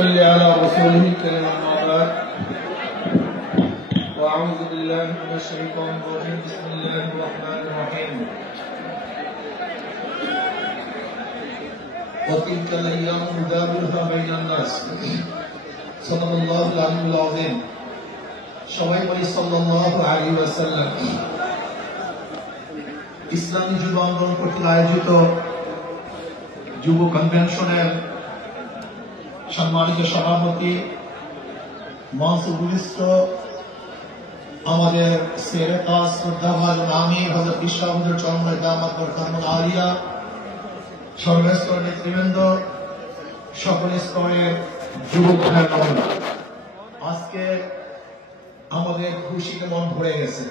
صل على رسوله الكريم أما بعد وأعوذ بالله من الشيطان الرجيم بسم الله الرحمن الرحيم وتلك الأيام نداولها بين الناس صدق الله العلي العظيم সবাই বলি সাল্লাল্লাহু আলাইহি ওয়াসাল্লাম। ইসলামী যুব আন্দোলন কর্তৃক আয়োজিত যুব কনভেনশনের সম্মানিত সভাপতি মহাসুবুলিষ্ট আমাদের সেরেতা শ্রদ্ধাভাজন আমির হযরত বিশ্ববন্ধুর চরণে দামাত বরকাতুল আলিয়া, সর্বস্তরের নেতৃবৃন্দ, সকল স্তরের যুবক ভাইরা, আজকে আমাদের খুশিতে মন ভরে গেছে।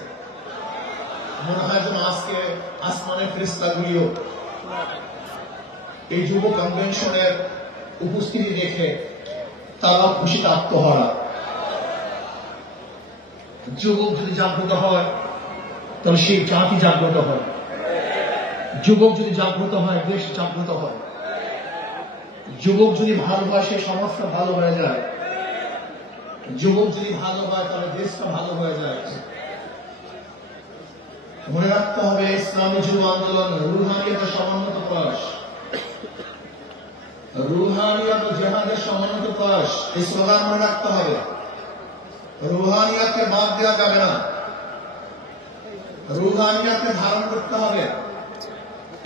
মনে হয় যেন আজকে আসমানের ফেরেশতাগুলিও এই যুব কনভেনশনের উপস্থিতি দেখে তারা খুশিতে আত্মহারা। যুবক যদি জাগ্রত হয় তাহলে সেই জাতি জাগ্রত হয়, যুবক যদি জাগ্রত হয় দেশ জাগ্রত হয়, যুবক যদি ভালো হয় সেই সমাজটা ভালো হয়ে যায়, যুবক যদি ভালো হয় তাহলে দেশটা ভালো হয়ে যায়। মনে রাখতে হবে ইসলামী যুব আন্দোলন রুহানিয়তের সমন্বিত প্রয়াস, রুহানিয়ত ও জিহাদের সমন্বিত প্রয়াস। এই স্লোগান মনে রাখতে হবে। রুহানিয়তকে বাদ দেওয়া যাবে না, রুহানিয়তকে ধারণ করতে হবে।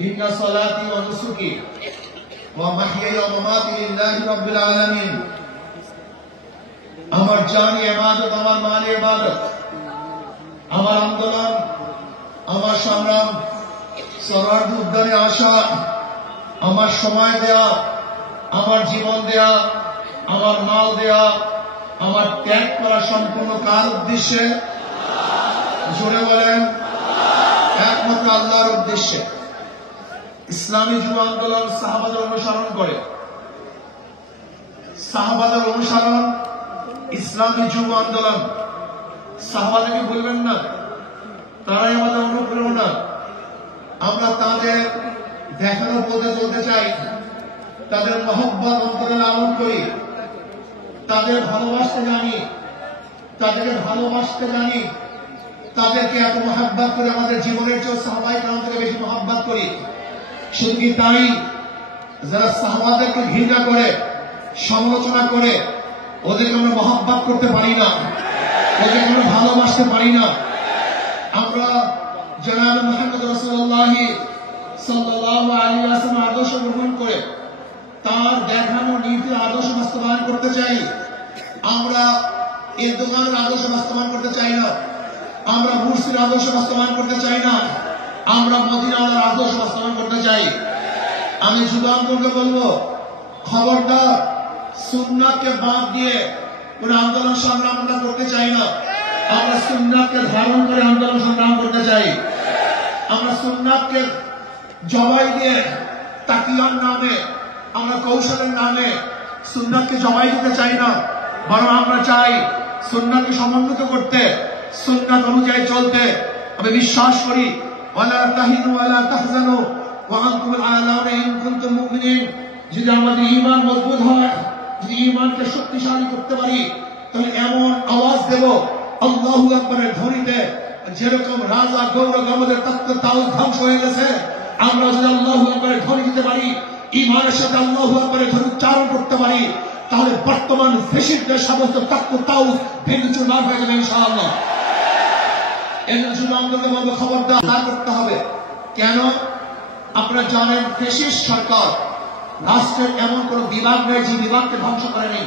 ইন্না সলাতি ওয়া নুসুকি ওয়া মাহইয়ায়া ওয়া মামাতি লিল্লাহি রাব্বিল আলামিন। আমার জান ইবাদত, আমার মাল ইবাদত, আমার আন্দোলন, আমার সংগ্রাম, সরার্দ উদ্যানে আসা, আমার সময় দেয়া, আমার জীবন দেয়া, আমার মাল দেয়া, আমার ত্যাগ করা সম্পূর্ণ কার উদ্দেশ্যে? জোরে বলেন, একমাত্র আল্লাহর উদ্দেশ্যে। ইসলামী যুব আন্দোলন সাহাবাদের অনুসরণ করে, সাহাবাদের অনুসরণ ইসলামী যুব আন্দোলন। সাহাবাদেরকে বলবেন না, তারাই আমাদের অনুপ্রেরণা। আমরা তাদের দেখানো পথে চলতে চাই, তাদের মহব্বত অন্তরে লালন করি, তাদের ভালোবাসতে জানি, তাদেরকে ভালোবাসতে জানি, তাদেরকে এত মহব্বত করে আমাদের জীবনের চেয়ে সাহাবায়ে কেরাম থেকে বেশি মহব্বত করি। শুধু কি তাই, যারা সাহাবাদেরকে ঘৃণা করে, সমালোচনা করে, ওদেরকে আমরা মহব্বত করতে পারি না, ওদেরকে আমরা ভালোবাসতে পারি না। আমরা জনাব মুহাম্মদ রাসূলুল্লাহ সাল্লাল্লাহু আলাইহি ওয়াসাল্লাম আদর্শ গ্রহণ করে তার দেখানো নীতির আদর্শ বাস্তবায়ন করতে চাই। আমরা এরদোগানের আদর্শ বাস্তবায়ন করতে চাই না, আমরা মুরসির আদর্শ বাস্তবায়ন করতে চাই না, আমরা মদিনার আদর্শ বাস্তবায়ন করতে চাই। আমি যুব আন্দোলনকে বলবো, খবরদার সুন্নাতকে বাদ দিয়ে কোন আন্দোলন সংগ্রাম আমরা করতে চাই না। আমরা সুন্নাতকে ধারণ করে আন্দোলন সংগ্রাম করতে চাই। আমরা সুন্নাতকে জবাই দিয়ে তাকিয়ার নামে, আমরা কৌশলের নামে সুন্নাতকে জবাই দিতে চাই না, বরং আমরা চাই সুন্নাতকে সমন্বিত করতে, সুন্নাত অনুযায়ী চলতে। আমি বিশ্বাস করি ওয়ালা তাহিনু ওয়ালা তাহজানু ওয়া আনতুমুল আ'লাউনা ইন কুনতুম মুমিনিন। যদি আমাদের ঈমান মজবুত হয়, যদি ঈমানকে শক্তিশালী করতে পারি, তাহলে এমন আওয়াজ দেব আল্লাহু আকবারের ধ্বনিতে, যেরকম রাজা গৌরব আমাদের তত্ত্ব তাউস ধ্বংস হয়ে গেছে, আমরা যদি আল্লাহু আকবারের ধ্বনি দিতে পারি, ঈমানের সাথে আল্লাহু আকবারের ধ্বনি উচ্চারণ করতে পারি, তাহলে বর্তমান ফ্যাসিস্টদের সমস্ত তত্ত্ব তাউস ভেঙে চুরমার হয়ে যাবে ইনশাআল্লাহ। এর জন্য আমাদেরকে বলবো, খবরদার করতে হবে। কেন? আপনারা জানেন ফ্যাসিস্ট সরকার, রাষ্ট্রের এমন কোন বিভাগ নেই যে বিভাগকে ধ্বংস করে নেই,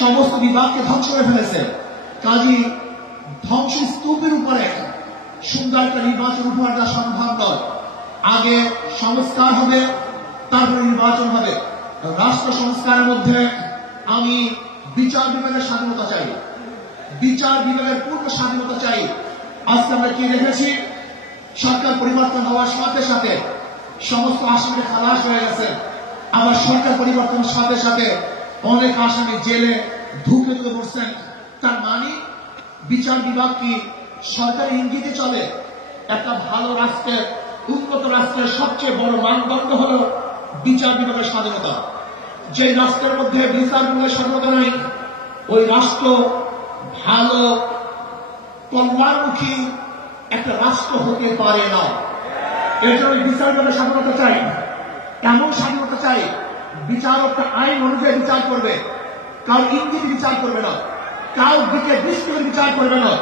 সমস্ত বিভাগকে ধ্বংস করে ফেলেছে। কাজী ধ্বংসস্তূপের উপরে সুন্দর একটা নির্বাচন উপহার দেওয়া সম্ভব নয়। আগে সংস্কার হবে, তারপরে নির্বাচন হবে। রাষ্ট্র সংস্কারের মধ্যে আমি বিচার বিভাগের স্বাধীনতা চাই, বিচার বিভাগের পূর্ণ স্বাধীনতা চাই। আজকে আমরা কি দেখেছি, সরকার পরিবর্তন হওয়ার সাথে সাথে সমস্ত আসামি খালাস হয়ে গেছে, আবার সরকার পরিবর্তনের সাথে সাথে অনেক আসামি জেলে ঢুকে ঢুকে পড়ছেন। তার মানে বিচার বিভাগ কি সরকারি ইঙ্গিতে চলে? একটা ভালো রাষ্ট্রের, উন্নত রাষ্ট্রের সবচেয়ে বড় মানদণ্ড হল বিচার বিভাগের স্বাধীনতা। যে রাষ্ট্রের মধ্যে বিচার বিভাগের স্বাধীনতা নাই, ওই রাষ্ট্র ভালো কল্যাণমুখী একটা রাষ্ট্র হতে পারে না। এর জন্য বিচার বিভাগের স্বাধীনতা চাই, এমন স্বাধীনতা চাই বিচারকটা আইন অনুযায়ী বিচার করবে, কারো ইঙ্গিত বিচার করবে না, কারো দিকে দৃষ্টি করে বিচার করবে না,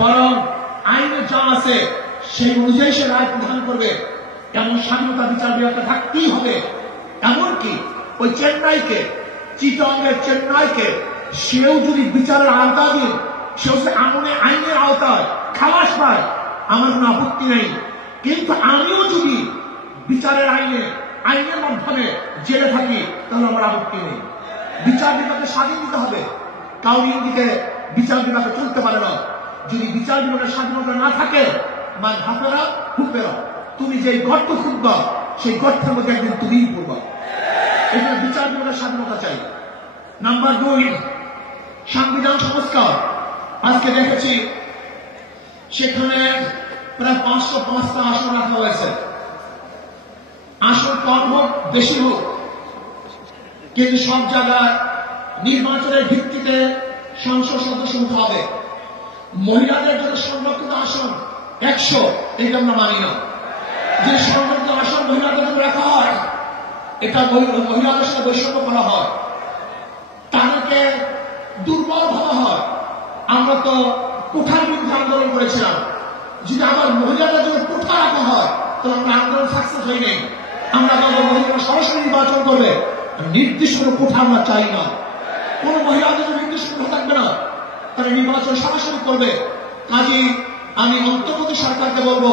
বরং আইনে যা আছে সেই অনুযায়ী সে রায় প্রদান করবে। এমন স্বাধীনতা বিচার বিভাগটা থাকতেই হবে। এমনকি ওই চেন্নাইকে, চিটংয়ের চেন্নাইকে সেও যদি বিচারের আওতাধীন, সেও যদি আইনের আওতায় খালাস পায়, আমার কোনো আপত্তি নেই। কিন্তু আমিও যদি বিচারের আইনের মাধ্যমে জেলে থাকি, তাহলে আমার আপত্তি নেই। বিচার বিভাগকে স্বাধীন দিতে হবে, কারোর ইঙ্গিতে বিচার বিভাগে চলতে পারে না। যদি বিচার বিভাগের স্বাধীনতা না থাকে, মা হাফেরা হুপেরা, তুমি যে গর্ত খুঁজবা সেই গর্তের মধ্যে একদিন তুমিই পড়বা। এখানে বিচার বিভাগের স্বাধীনতা চাই। নাম্বার 2, সংবিধান সংস্কার। আজকে দেখেছি সেখানে প্রায় 505টা আসন রাখা হয়েছে। আসন কম হোক বেশি হোক, কিন্তু সব জায়গায় নির্বাচনের ভিত্তিতে সংসদ সদস্য হতে হবে। মহিলাদের জন্য সংরক্ষিত আসন 100, এটা আমরা মানি না। যে সংরক্ষিত আসন মহিলাদের জন্য রাখা হয়, এটা মহিলাদের সাথে বৈষম্য করা হয়, তাদেরকে দুর্বল ভাবা হয়। আমরা তো কোঠার বিরুদ্ধে আন্দোলন করেছিলাম। যদি আবার মহিলাদের জন্য কোঠা রাখা হয়, তো আমরা আন্দোলন সাকসেস হই নাই। আমরা বলবো মহিলারা সরাসরি নির্বাচন করবে, নির্দিষ্ট কোনো কোঠা আমরা চাই না। কোন মহিলাদের জন্য নির্দিষ্ট কোঠা থাকবে না, তারা নির্বাচন সরাসরি করবে। কাজেই আমি অন্তর্বর্তী সরকারকে বলবো,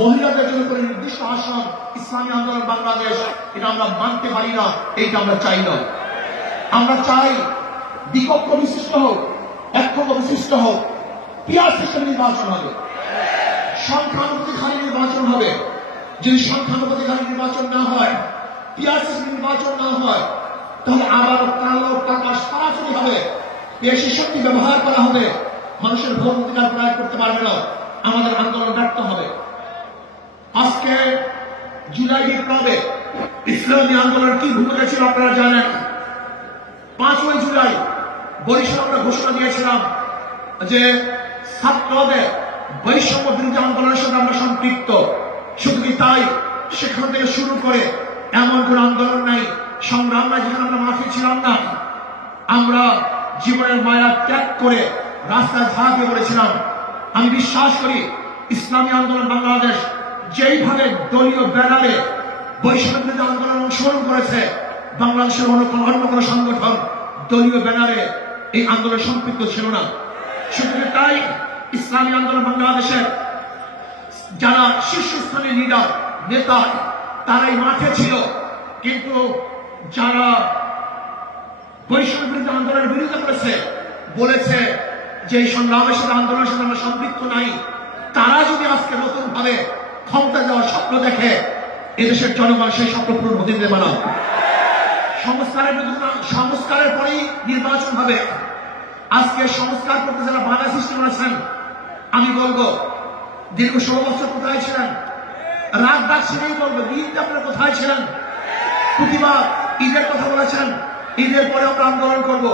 মহিলাদের জন্য কোনো নির্দিষ্ট আসন ইসলামী আন্দোলন বাংলাদেশ, এটা আমরা মানতে পারি না, এইটা আমরা চাই না। আমরা চাই বিকল্প বিশিষ্ট হোক, একক্ষ বিশিষ্ট হোক, পিয়ার সিস্টেম নির্বাচন হবে, সংখ্যানুপাতিক নির্বাচন হবে। যদি সংখ্যানুপাতিক নির্বাচন না হয়, পিয়ার সিস্টেম নির্বাচন না হয়, তাহলে আবার কালো টাকা সরাসরি হবে, পেশি শক্তি ব্যবহার করা হবে, মানুষের ভোট অধিকার প্রয়োগ করতে পারবে না। আমাদের আন্দোলন ব্যর্থ হবে। আজকে জুলাই বিপ্লবে ইসলামী আন্দোলন কি ভূমিকা ছিল আপনারা জানেন। 5ই জুলাই বরিশাল আমরা ঘোষণা দিয়েছিলাম যে ছাত্রদের বৈষম্য বিরোধী আন্দোলনের সাথে আমরা সম্পৃক্ত। শুধু কি তাই, সেখান থেকে শুরু করে এমন কোন আন্দোলন নাই, সংগ্রাম নাই যেখানে আমরা মাফি ছিলাম না। আমরা জীবনের মায়া ত্যাগ করে রাস্তায় ঝাঁপিয়ে পড়েছিলাম। আমি বিশ্বাস করি ইসলামী আন্দোলন বাংলাদেশ যেইভাবে দলীয় ব্যানারে বৈষম্য বিরোধী আন্দোলন অংশগ্রহণ করেছে, বাংলাদেশের অন্য কোন সংগঠন দলীয় ব্যানারে এই আন্দোলন সম্পৃক্ত ছিল না। শুধু তাই, ইসলামী আন্দোলন বাংলাদেশের যারা শীর্ষস্থানীয় লিডার নেতা, তারাই মাঠে ছিল। কিন্তু যারা বৈষম্য বিরোধী আন্দোলনের বিরোধিতা করেছে, বলেছে যে এই সংগ্রামের সাথে আন্দোলনের সাথে আমরা সম্পৃক্ত নাই, তারা যদি আজকে নতুন ভাবে ক্ষমতা দেওয়ার স্বপ্ন দেখে, এদেশের জনগণ সেই স্বপ্ন পূরণ হতে দেবে না। সংস্কারের পরেই নির্বাচন হবে। আজকে সংস্কার করতে যারা বাধা সৃষ্টি করেছেন, আমি বলবো দীর্ঘ 16 বছর কোথায় ছিলেন? রাত ডাক সেটাই বলবো, দিনটা আপনারা কোথায় ছিলেন? প্রতিবাদ, ঈদের কথা বলেছেন, ঈদের পরে আমরা আন্দোলন করব,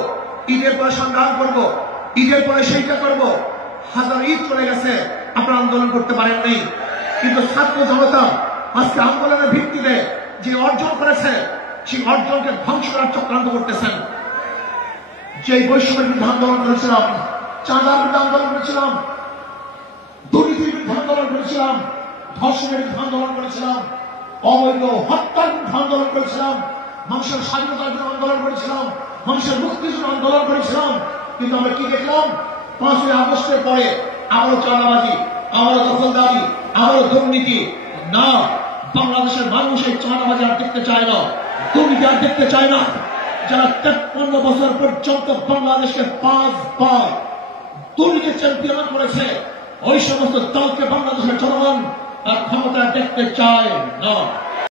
ঈদের পরে সংগ্রাম করব, ঈদের পরে সেইটা করব। হাজার ঈদ চলে গেছে, আপনারা আন্দোলন করতে পারেন নাই। কিন্তু ছাত্র জনতা আজকে আন্দোলনের ভিত্তিতে যে অর্জন করেছে, সেই অর্জনকে ধ্বংস করার চক্রান্ত করতেছেন। যে বৈষম্যের বিরুদ্ধে আন্দোলন করেছিলাম, চাঁদার বিরুদ্ধে আন্দোলন করেছিলাম, দুর্নীতির বিরুদ্ধে আন্দোলন করেছিলাম, ধর্ষণের বিরুদ্ধে আন্দোলন করেছিলাম, অবৈধ হত্যার বিরুদ্ধে আন্দোলন করেছিলাম, মানুষের স্বাধীনতার জন্য আন্দোলন করেছিলাম, মানুষের মুক্তির জন্য আন্দোলন করেছিলাম। কিন্তু আমরা কি দেখলাম? 5ই আগস্টের পরে আবারও চাঁদাবাজি, আবারও দখলদারি, আবারও দুর্নীতি। না, বাংলাদেশের মানুষ এই চাঁদাবাজি আর দেখতে চায় না, দুর্নীতি আর দেখতে চায় না। যারা 53 বছর পর্যন্ত বাংলাদেশকে 5 বার দুর্নীতি চ্যাম্পিয়ন করেছে, ওই সমস্ত দলকে বাংলাদেশের জনগণ আর ক্ষমতা দেখতে চায় না।